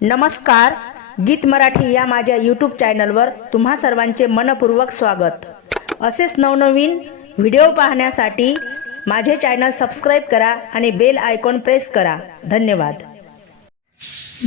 नमस्कार गीत मराठी या माझ्या यूट्यूब चॅनलवर तुम्हा सर्वांचे मनपूर्वक स्वागत. असेच नवनवीन व्हिडिओ पाहण्यासाठी माझे चॅनल सबस्क्राईब करा आणि बेल आयकॉन प्रेस करा. धन्यवाद.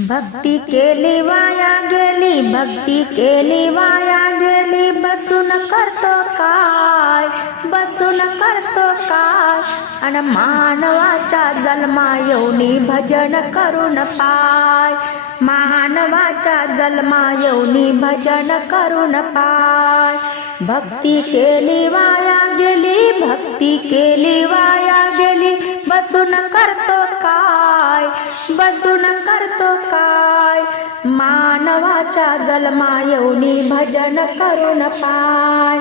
भक्ती केली वाया गेली भक्ती केली वाया गेली बसून करतो काय बसून करतो काय आणि मानवाच्या जन्मा येऊनी भजन करून पाय मानवाच्या जन्मा येऊनी भजन करून पाय. भक्ती केली वाया गेली भक्ती केली वाया गेली बसून करतो काय? बसून करतो काय? मानवाच्या जन्मा येऊनी भजन करून पाय.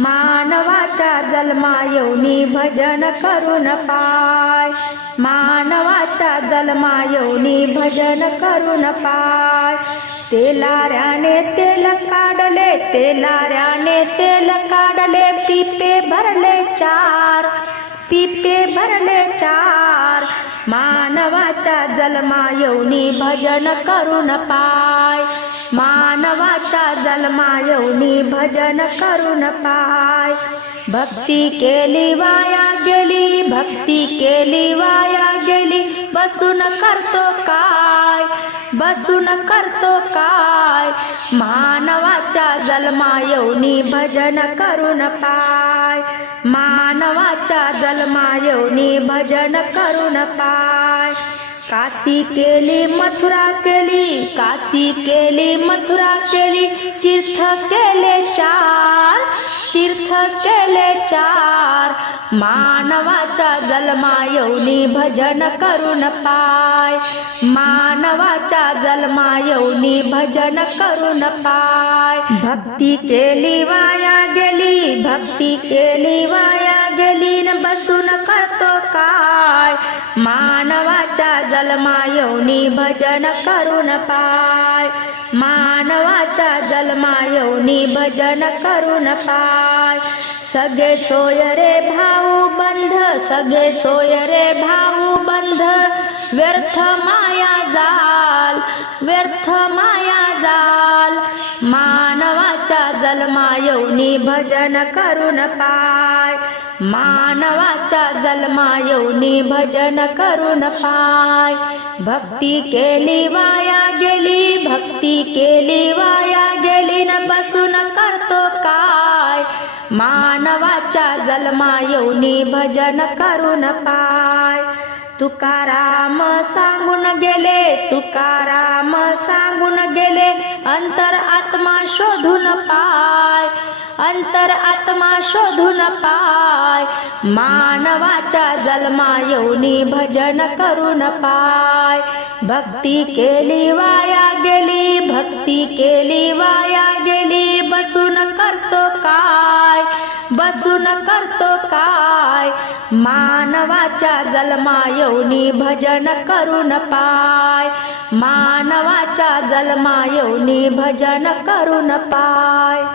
मानवाच्या जन्मा येऊनी भजन करून पाय मानवाच्या जन्मा येऊनी भजन करून पाय तेलाऱ्याने तेल काढले तेलाऱ्याने तेल काढले पिपे भरले चार. पिपे भरले चार. मानवाच्या जन्मा येऊनी भजन करून पाय. मानवाच्या जन्मा येऊनी भजन करून पाय. भक्ती केली वाया गेली भक्ती केली वाया गेली बसून करतो काय? बसून करतो काय? मानवा जन्मा भजन करून पाय. मानवाच्या जन्मा भजन करून पाय. काशी केली मथुरा केली काशी केली मथुरा केली तीर्थ केले चार. तीर्थ केले चार मानवाच्या जन्मा येऊनी भजन करून पाय. मानवाच्या जन्मा येऊनी भजन करून पाय. भक्ती केली वाया गेली भक्ती केली वाया गेली न बसून करतो काय? मानवाच्या जन्मा येऊनी भजन करून पाय. मानवाच्या जन्मा येऊनी भजन करून पाय. सगळे सोय रे भाऊ बंध सगळे सोय रे भाऊ बंध. व्यर्थ माया जाल व्यर्थ माया जाल. मानवाच्या जन्मा येऊनी भजन करून पाय. मानवाच्या जन्मा येऊनी भजन करून पाय. भक्ती केली वाया गेली भक्ती केली वाया गेली न बसून करतो काय? मानवाच्या जन्मा येऊनी भजन करून पाय. तुकाराम सांगून गेले तुकाराम सांगून गेले अंतर आत्मा शोधून पाय. अंतर आत्मा शोधून पाय. मानवाच्या जन्मा येऊनी भजन करून पाय. भक्ती केली वाया गेली भक्ती केली वाया गेली बसून करतो काय? बसून करतो काय? मानवाच्या जन्मा येऊनी भजन करून पाय. मानवाच्या जन्मा येऊनी भजन करून पाय.